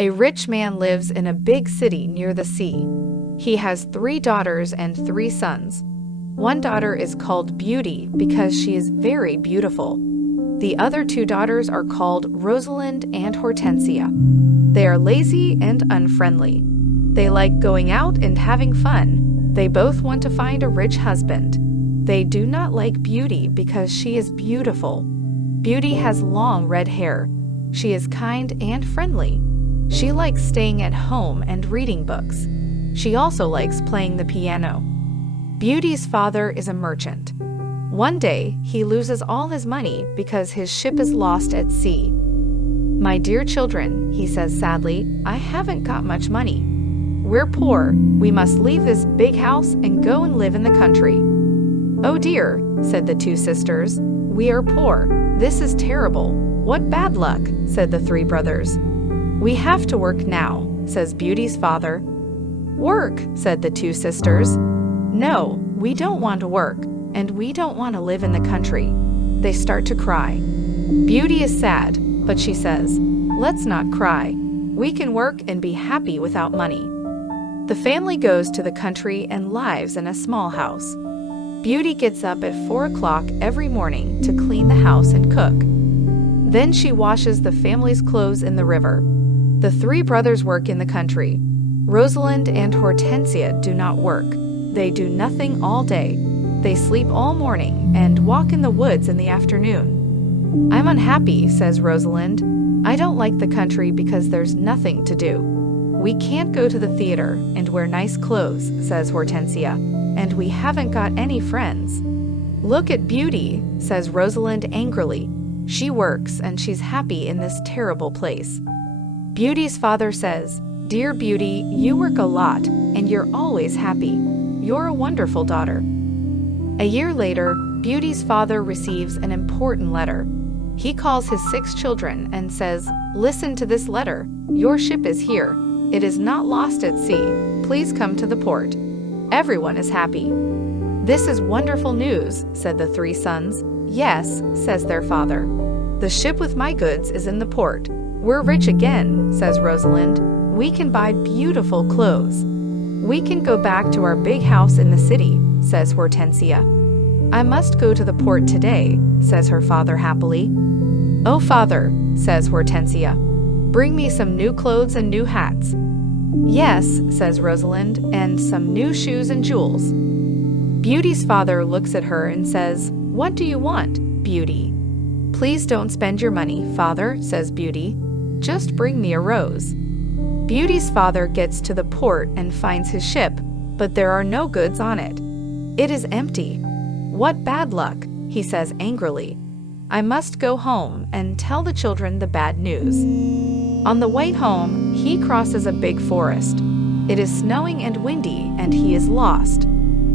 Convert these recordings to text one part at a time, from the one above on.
A rich man lives in a big city near the sea. He has 3 daughters and 3 sons. One daughter is called Beauty because she is very beautiful. The other 2 daughters are called Rosalind and Hortensia. They are lazy and unfriendly. They like going out and having fun. They both want to find a rich husband. They do not like Beauty because she is beautiful. Beauty has long red hair. She is kind and friendly. She likes staying at home and reading books. She also likes playing the piano. Beauty's father is a merchant. One day, he loses all his money because his ship is lost at sea. "My dear children," he says sadly, "I haven't got much money. We're poor. We must leave this big house and go and live in the country." "Oh dear," said the 2 sisters, "we are poor. This is terrible. What bad luck," said the 3 brothers. "We have to work now," says Beauty's father. "Work," said the 2 sisters. "No, we don't want to work, and we don't want to live in the country." They start to cry. Beauty is sad, but she says, "Let's not cry. We can work and be happy without money." The family goes to the country and lives in a small house. Beauty gets up at 4 o'clock every morning to clean the house and cook. Then she washes the family's clothes in the river. The 3 brothers work in the country. Rosalind and Hortensia do not work. They do nothing all day. They sleep all morning and walk in the woods in the afternoon. "I'm unhappy," says Rosalind. "I don't like the country because there's nothing to do." "We can't go to the theater and wear nice clothes," says Hortensia, "and we haven't got any friends." "Look at Beauty," says Rosalind angrily. "She works and she's happy in this terrible place." Beauty's father says, "Dear Beauty, you work a lot and you're always happy. You're a wonderful daughter." A year later, Beauty's father receives an important letter. He calls his 6 children and says, "Listen to this letter. Your ship is here. It is not lost at sea. Please come to the port." Everyone is happy. "This is wonderful news," said the 3 sons. "Yes," says their father. "The ship with my goods is in the port. We're rich again," says Rosalind. "We can buy beautiful clothes. We can go back to our big house in the city," says Hortensia. "I must go to the port today," says her father happily. "Oh, father," says Hortensia, "bring me some new clothes and new hats." "Yes," says Rosalind, "and some new shoes and jewels." Beauty's father looks at her and says, "What do you want, Beauty?" "Please don't spend your money, father," says Beauty. "Just bring me a rose." Beauty's father gets to the port and finds his ship, but there are no goods on it. It is empty. "What bad luck," he says angrily. "I must go home and tell the children the bad news." On the way home, he crosses a big forest. It is snowing and windy, and he is lost.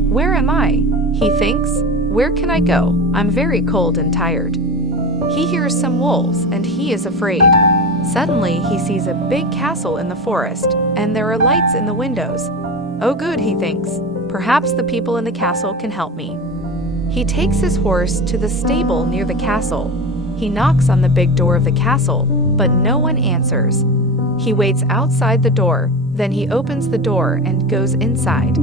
"Where am I?" he thinks. "Where can I go? I'm very cold and tired." He hears some wolves, and he is afraid. Suddenly, he sees a big castle in the forest, and there are lights in the windows. "Oh good," he thinks. "Perhaps the people in the castle can help me." He takes his horse to the stable near the castle. He knocks on the big door of the castle, but no one answers. He waits outside the door, then he opens the door and goes inside.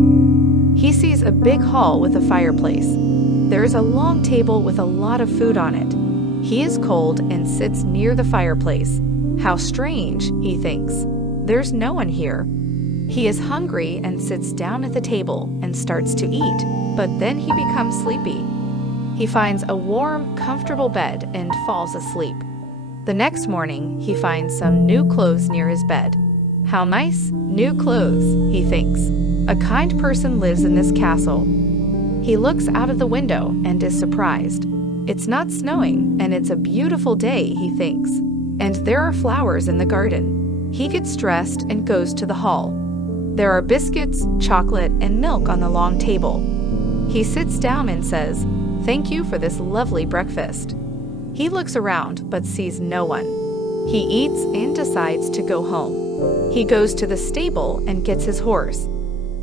He sees a big hall with a fireplace. There is a long table with a lot of food on it. He is cold and sits near the fireplace. How strange, he thinks. There's no one here. He is hungry and sits down at the table and starts to eat, but then he becomes sleepy. He finds a warm, comfortable bed and falls asleep. The next morning, he finds some new clothes near his bed. How nice, new clothes, he thinks. A kind person lives in this castle. He looks out of the window and is surprised. It's not snowing, and it's a beautiful day, he thinks. And there are flowers in the garden. He gets dressed and goes to the hall. There are biscuits, chocolate, and milk on the long table. He sits down and says, "Thank you for this lovely breakfast." He looks around but sees no one. He eats and decides to go home. He goes to the stable and gets his horse.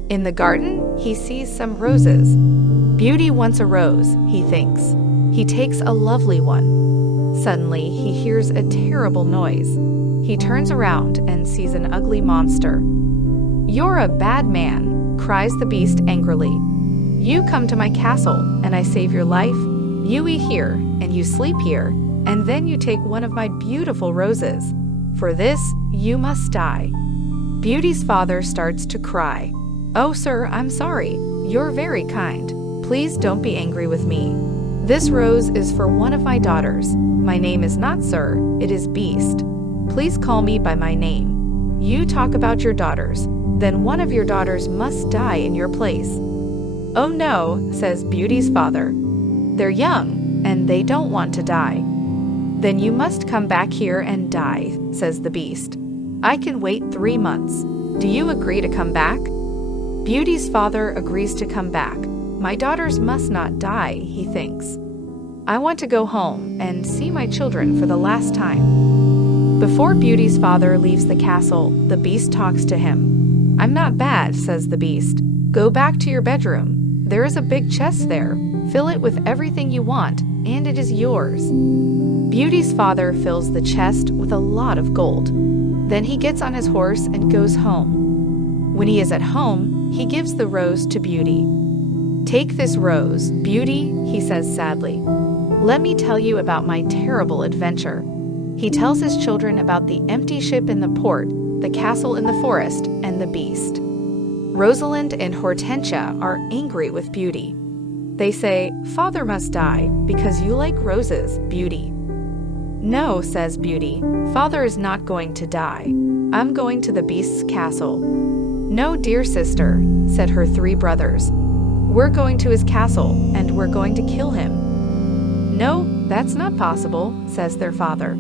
In the garden, he sees some roses. Beauty wants a rose, he thinks. He takes a lovely one. Suddenly, he hears a terrible noise. he turns around and sees an ugly monster. "You're a bad man," cries the beast angrily. "You come to my castle, and I save your life. You eat here, and you sleep here, and then you take one of my beautiful roses. For this, you must die." Beauty's father starts to cry. "Oh, sir, I'm sorry. You're very kind. Please don't be angry with me. This rose is for one of my daughters. My name is not Sir, it is Beast. Please call me by my name. You talk about your daughters, then one of your daughters must die in your place." "Oh no," says Beauty's father. "They're young, and they don't want to die." "Then you must come back here and die," says the beast. "I can wait 3 months. Do you agree to come back?" Beauty's father agrees to come back. "My daughters must not die," he thinks. "I want to go home and see my children for the last time." Before Beauty's father leaves the castle, the beast talks to him. "I'm not bad," says the beast. "Go back to your bedroom. There is a big chest there. Fill it with everything you want, and it is yours." Beauty's father fills the chest with a lot of gold. Then he gets on his horse and goes home. When he is at home, he gives the rose to Beauty. "Take this rose, Beauty," he says sadly. "Let me tell you about my terrible adventure." He tells his children about the empty ship in the port, the castle in the forest, and the beast. Rosalind and Hortensia are angry with Beauty. They say, "Father must die because you like roses, Beauty." "No," says Beauty, "Father is not going to die. I'm going to the beast's castle." "No, dear sister," said her 3 brothers. "We're going to his castle, and we're going to kill him." "No, that's not possible," says their father.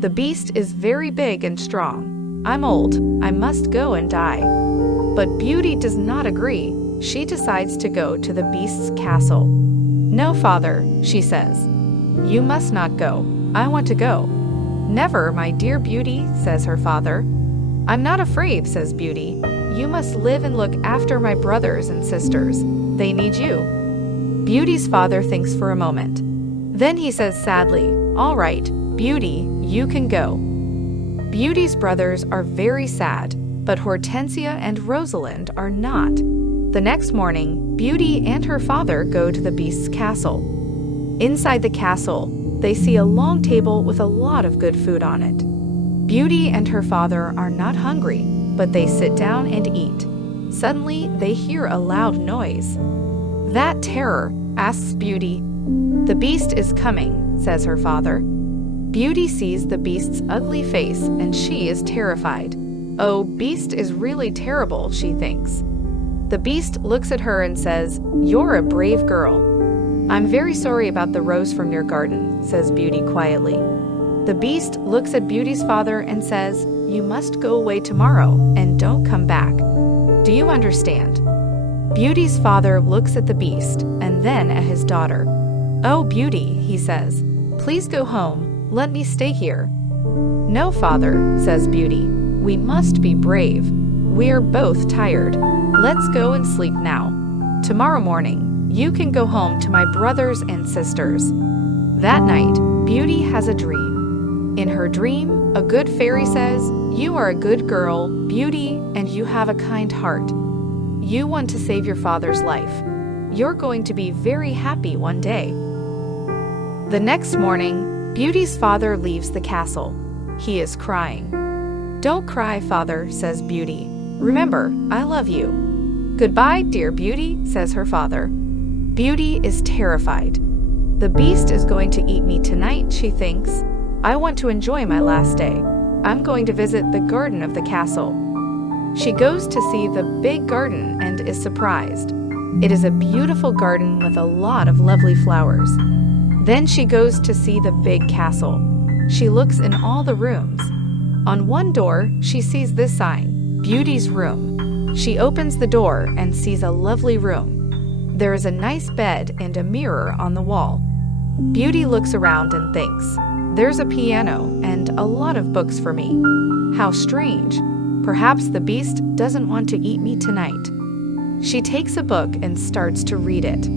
"The beast is very big and strong. I'm old. I must go and die." But Beauty does not agree. She decides to go to the beast's castle. "No, father," she says. "You must not go. I want to go." "Never, my dear Beauty," says her father. "I'm not afraid," says Beauty. "You must live and look after my brothers and sisters. They need you." Beauty's father thinks for a moment. Then he says sadly, "All right, Beauty, you can go." Beauty's brothers are very sad, but Hortensia and Rosalind are not. The next morning, Beauty and her father go to the beast's castle. Inside the castle, they see a long table with a lot of good food on it. Beauty and her father are not hungry, but they sit down and eat. Suddenly, they hear a loud noise. "That terror?" asks Beauty. "The beast is coming," says her father. Beauty sees the beast's ugly face and she is terrified. "Oh, Beast is really terrible," she thinks. The beast looks at her and says, "You're a brave girl." "I'm very sorry about the rose from your garden," says Beauty quietly. The beast looks at Beauty's father and says, "You must go away tomorrow and don't come back. Do you understand?" Beauty's father looks at the beast and then at his daughter. "Oh, Beauty," he says, "please go home. Let me stay here." "No, father," says Beauty. "We must be brave. We are both tired. Let's go and sleep now. Tomorrow morning, you can go home to my brothers and sisters." That night, Beauty has a dream. In her dream, a good fairy says, "You are a good girl, Beauty, and you have a kind heart. You want to save your father's life. You're going to be very happy one day." The next morning, Beauty's father leaves the castle. He is crying. "Don't cry, father," says Beauty. "Remember, I love you." "Goodbye, dear Beauty," says her father. Beauty is terrified. "The beast is going to eat me tonight," she thinks. "I want to enjoy my last day. I'm going to visit the garden of the castle." She goes to see the big garden and is surprised. It is a beautiful garden with a lot of lovely flowers. Then she goes to see the big castle. She looks in all the rooms. On one door, she sees this sign, "Beauty's Room." She opens the door and sees a lovely room. There is a nice bed and a mirror on the wall. Beauty looks around and thinks, "There's a piano and a lot of books for me. How strange. Perhaps the beast doesn't want to eat me tonight." She takes a book and starts to read it.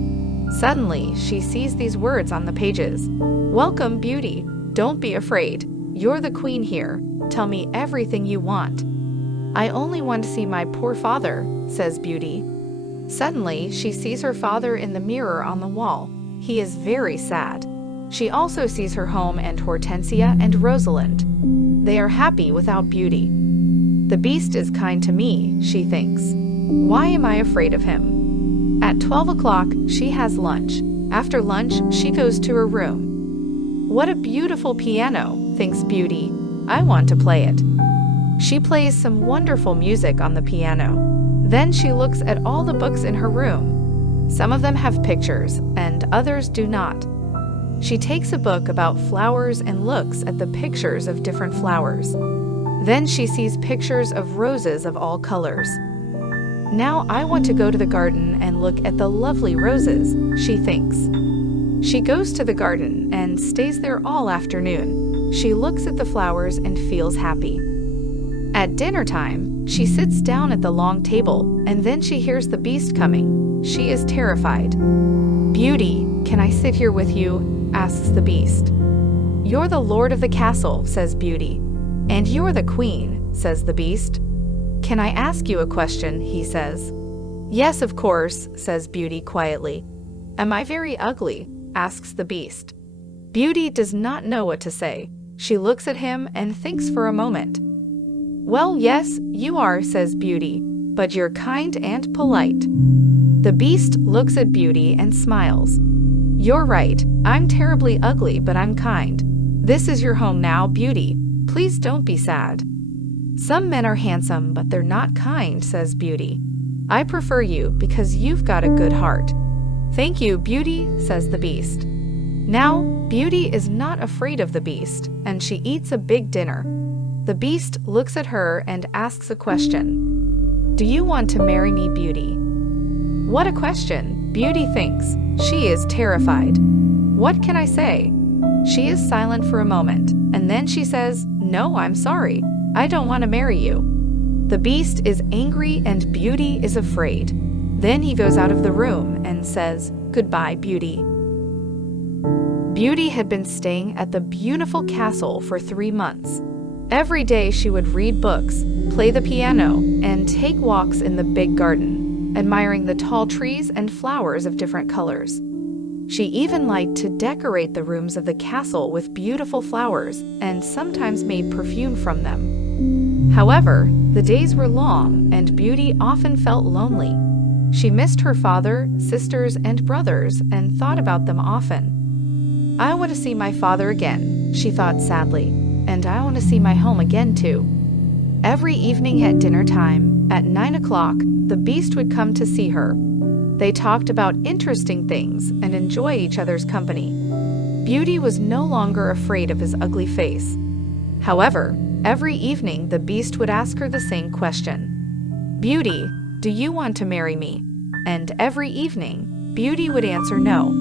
Suddenly, she sees these words on the pages. "Welcome, Beauty. Don't be afraid. You're the queen here. tell me everything you want." "I only want to see my poor father," says Beauty. Suddenly, she sees her father in the mirror on the wall. He is very sad. She also sees her home and Hortensia and Rosalind. They are happy without Beauty. "The Beast is kind to me," she thinks. "Why am I afraid of him?" At 12 o'clock, she has lunch. After lunch, she goes to her room. "What a beautiful piano," thinks Beauty. "I want to play it." She plays some wonderful music on the piano. Then she looks at all the books in her room. Some of them have pictures, and others do not. She takes a book about flowers and looks at the pictures of different flowers. Then she sees pictures of roses of all colors. "Now I want to go to the garden and look at the lovely roses," she thinks. She goes to the garden and stays there all afternoon. She looks at the flowers and feels happy. At dinner time, she sits down at the long table, and then she hears the Beast coming. She is terrified. "Beauty, can I sit here with you?" asks the Beast. "You're the lord of the castle," says Beauty. "And you're the queen," says the Beast. "Can I ask you a question?" he says. "Yes, of course," says Beauty quietly. "Am I very ugly?" asks the Beast. Beauty does not know what to say. She looks at him and thinks for a moment. "Well, yes, you are," says Beauty, "but you're kind and polite." The Beast looks at Beauty and smiles. "You're right, I'm terribly ugly, but I'm kind. This is your home now, Beauty. Please don't be sad." "Some men are handsome, but they're not kind," says Beauty. "I prefer you because you've got a good heart." "Thank you, Beauty," says the Beast. Now, Beauty is not afraid of the Beast, and she eats a big dinner. The Beast looks at her and asks a question. "Do you want to marry me, Beauty?" What a question, Beauty thinks. She is terrified. What can I say? She is silent for a moment, and then she says, "No, I'm sorry. I don't want to marry you." The Beast is angry and Beauty is afraid. Then he goes out of the room and says, "Goodbye, Beauty." Beauty had been staying at the beautiful castle for 3 months. Every day she would read books, play the piano, and take walks in the big garden, admiring the tall trees and flowers of different colors. She even liked to decorate the rooms of the castle with beautiful flowers and sometimes made perfume from them. However, the days were long and Beauty often felt lonely. She missed her father, sisters, and brothers and thought about them often. "I want to see my father again," she thought sadly, "and I want to see my home again too." Every evening at dinner time, at 9 o'clock, the Beast would come to see her. They talked about interesting things and enjoyed each other's company. Beauty was no longer afraid of his ugly face. However, every evening the Beast would ask her the same question. "Beauty, do you want to marry me?" And every evening, Beauty would answer no.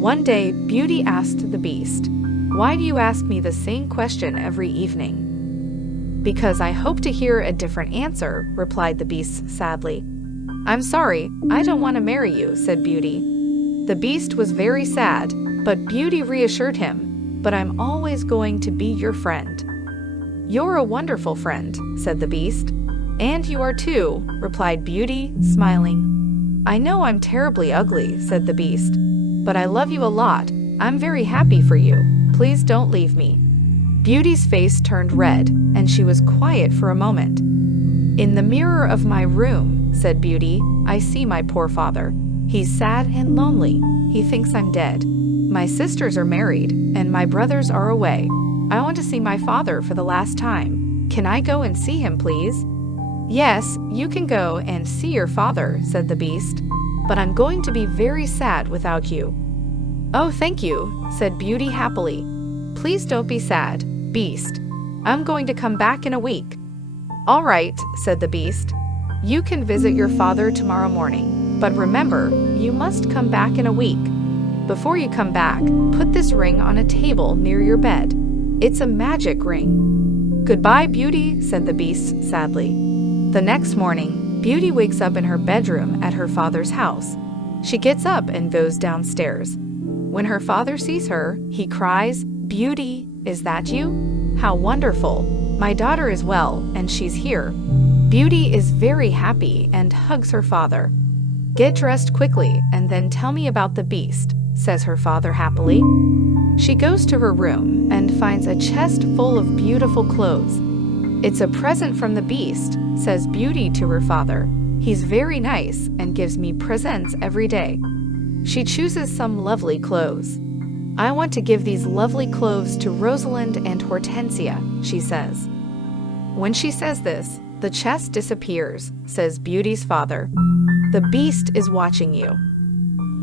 One day, Beauty asked the Beast, "Why do you ask me the same question every evening?" "Because I hope to hear a different answer," replied the Beast sadly. "I'm sorry, I don't want to marry you," said Beauty. The Beast was very sad, but Beauty reassured him, "But I'm always going to be your friend." "You're a wonderful friend," said the Beast. "And you are too," replied Beauty, smiling. "I know I'm terribly ugly," said the Beast, "but I love you a lot. I'm very happy for you. Please don't leave me." Beauty's face turned red, and she was quiet for a moment. "In the mirror of my room," said Beauty, "I see my poor father. He's sad and lonely. He thinks I'm dead. My sisters are married, and my brothers are away. I want to see my father for the last time. Can I go and see him, please?" "Yes, you can go and see your father," said the Beast, "but I'm going to be very sad without you." "Oh, thank you," said Beauty happily. "Please don't be sad, Beast. I'm going to come back in a week." "All right," said the Beast. "You can visit your father tomorrow morning, but remember, you must come back in a week. Before you come back, put this ring on a table near your bed. It's a magic ring." "Goodbye, Beauty," said the Beast sadly. The next morning, Beauty wakes up in her bedroom at her father's house. She gets up and goes downstairs. When her father sees her, he cries, "Beauty, is that you? How wonderful!" My daughter is well, and she's here." Beauty is very happy and hugs her father. "Get dressed quickly and then tell me about the beast," says her father happily. She goes to her room and finds a chest full of beautiful clothes. "It's a present from the beast," says Beauty to her father. "He's very nice and gives me presents every day." She chooses some lovely clothes. "I want to give these lovely clothes to Rosalind and Hortensia," she says. When she says this, the chest disappears, says Beauty's father. "The beast is watching you."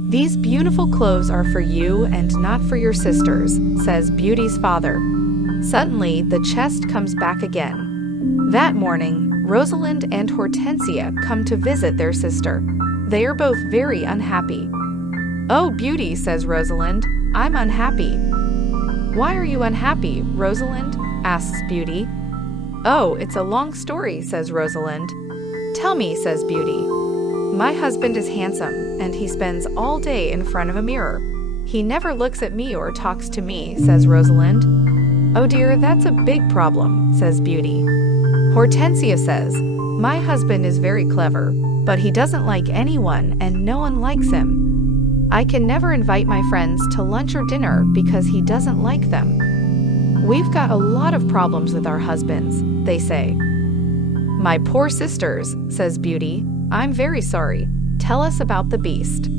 "These beautiful clothes are for you and not for your sisters," says Beauty's father. Suddenly, the chest comes back again. That morning, Rosalind and Hortensia come to visit their sister. They are both very unhappy. "Oh, Beauty," says Rosalind, "I'm unhappy." "Why are you unhappy, Rosalind?" asks Beauty. "Oh, it's a long story," says Rosalind. "Tell me," says Beauty. "My husband is handsome, and he spends all day in front of a mirror. He never looks at me or talks to me," says Rosalind. "Oh dear, that's a big problem," says Beauty. Hortensia says, "My husband is very clever, but he doesn't like anyone and no one likes him. I can never invite my friends to lunch or dinner because he doesn't like them. We've got a lot of problems with our husbands," they say. "My poor sisters," says Beauty. "I'm very sorry. Tell us about the beast."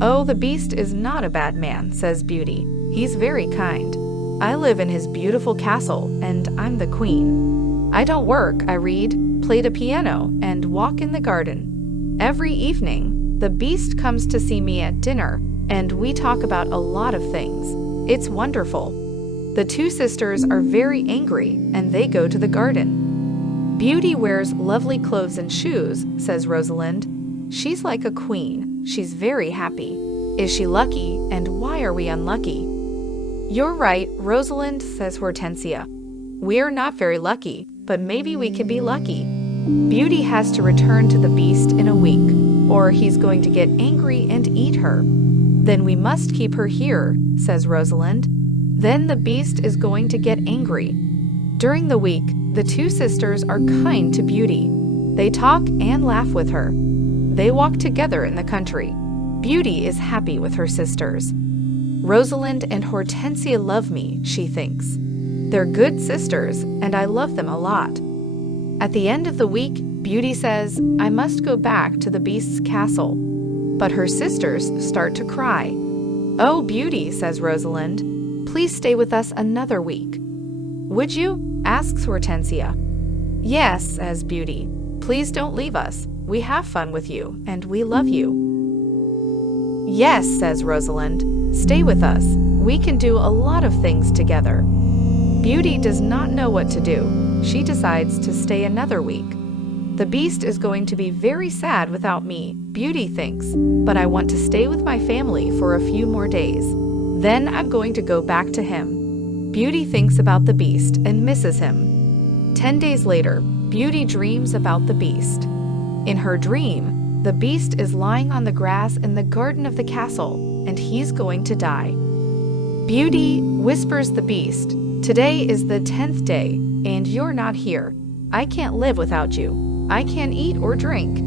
"Oh, the beast is not a bad man," says Beauty. "He's very kind. I live in his beautiful castle, and I'm the queen. I don't work, I read, play the piano, and walk in the garden. Every evening, the beast comes to see me at dinner, and we talk about a lot of things. It's wonderful." The two sisters are very angry, and they go to the garden. "Beauty wears lovely clothes and shoes," says Rosalind. "She's like a queen. She's very happy. Is she lucky, and why are we unlucky?" "You're right, Rosalind," says Hortensia. "We're not very lucky, but maybe we can be lucky. Beauty has to return to the beast in a week, or he's going to get angry and eat her. Then we must keep her here," says Rosalind. "Then the beast is going to get angry." During the week, the two sisters are kind to Beauty. They talk and laugh with her. They walk together in the country. Beauty is happy with her sisters. "Rosalind and Hortensia love me," she thinks. "They're good sisters, and I love them a lot." At the end of the week, Beauty says, "I must go back to the beast's castle." But her sisters start to cry. "Oh, Beauty," says Rosalind, "please stay with us another week." "Would you?" asks Hortensia. "Yes," says Beauty. "Please don't leave us. We have fun with you, and we love you." "Yes," says Rosalind. "Stay with us. We can do a lot of things together." Beauty does not know what to do. She decides to stay another week. "The beast is going to be very sad without me," Beauty thinks, "but I want to stay with my family for a few more days. Then I'm going to go back to him." Beauty thinks about the beast and misses him. 10 days later, Beauty dreams about the beast. In her dream, the beast is lying on the grass in the garden of the castle, and he's going to die. "Beauty," whispers the beast, "today is the 10th day, and you're not here. I can't live without you. I can't eat or drink."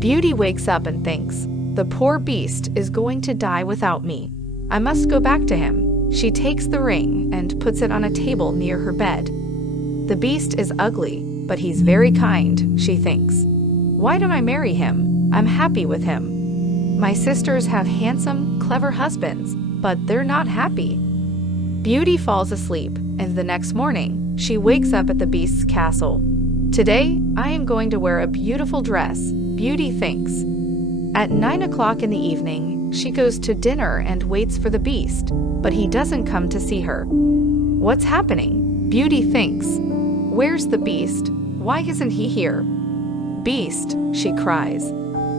Beauty wakes up and thinks, "The poor beast is going to die without me. I must go back to him." She takes the ring and puts it on a table near her bed. The beast is ugly, but he's very kind, she thinks. "Why don't I marry him? I'm happy with him. My sisters have handsome, clever husbands, but they're not happy." Beauty falls asleep, and the next morning, she wakes up at the beast's castle. "Today, I am going to wear a beautiful dress," Beauty thinks. At 9 o'clock in the evening, she goes to dinner and waits for the beast, but he doesn't come to see her. What's happening? Beauty thinks. Where's the beast? Why isn't he here? "Beast," she cries.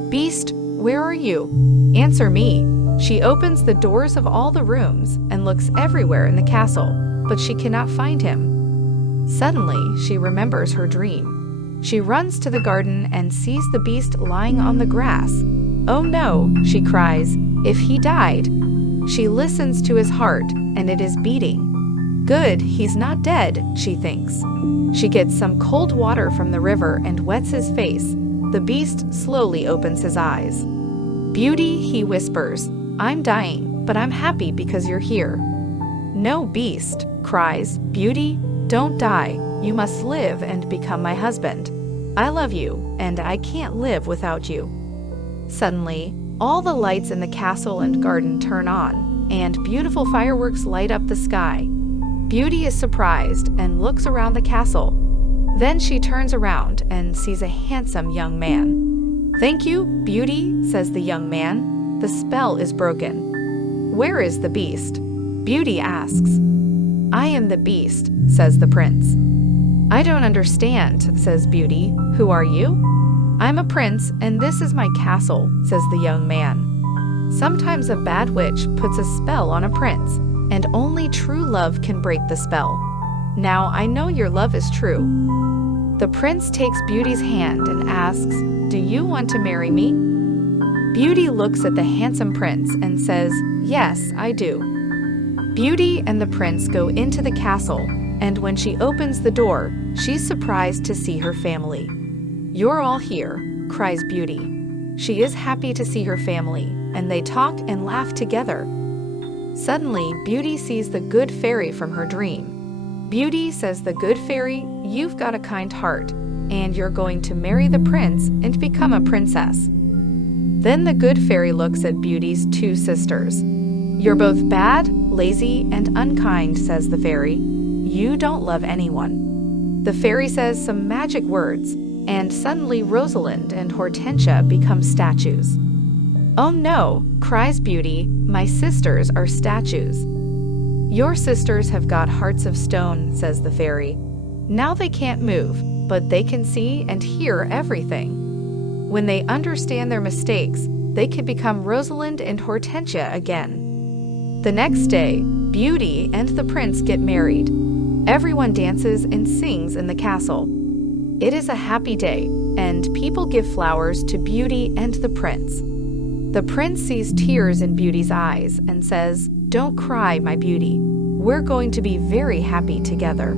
"Beast, where are you? Answer me." She opens the doors of all the rooms and looks everywhere in the castle, but she cannot find him. Suddenly, she remembers her dream. She runs to the garden and sees the beast lying on the grass. "Oh no," she cries, "if he died." She listens to his heart, and it is beating. Good, he's not dead, she thinks. She gets some cold water from the river and wets his face. The beast slowly opens his eyes. Beauty, he whispers, I'm dying, but I'm happy because you're here. No, beast, cries Beauty, don't die. You must live and become my husband. I love you, and I can't live without you. Suddenly, all the lights in the castle and garden turn on, and beautiful fireworks light up the sky. Beauty is surprised and looks around the castle. Then she turns around and sees a handsome young man. Thank you, Beauty, says the young man. The spell is broken. Where is the beast? Beauty asks. I am the beast, says the prince. I don't understand, says Beauty. Who are you? I'm a prince, and this is my castle, says the young man. Sometimes a bad witch puts a spell on a prince, and only true love can break the spell. Now I know your love is true. The prince takes Beauty's hand and asks, Do you want to marry me? Beauty looks at the handsome prince and says, Yes, I do. Beauty and the prince go into the castle, and when she opens the door, she's surprised to see her family. You're all here, cries Beauty. She is happy to see her family, and they talk and laugh together. Suddenly, Beauty sees the good fairy from her dream. Beauty, says the good fairy, you've got a kind heart, and you're going to marry the prince and become a princess. Then the good fairy looks at Beauty's two sisters. You're both bad, lazy, and unkind, says the fairy. You don't love anyone. The fairy says some magic words, and suddenly Rosalind and Hortensia become statues. Oh no, cries Beauty, my sisters are statues. Your sisters have got hearts of stone, says the fairy. Now they can't move, but they can see and hear everything. When they understand their mistakes, they can become Rosalind and Hortensia again. The next day, Beauty and the prince get married. Everyone dances and sings in the castle. It is a happy day, and people give flowers to Beauty and the prince. The prince sees tears in Beauty's eyes and says, Don't cry, my beauty. We're going to be very happy together.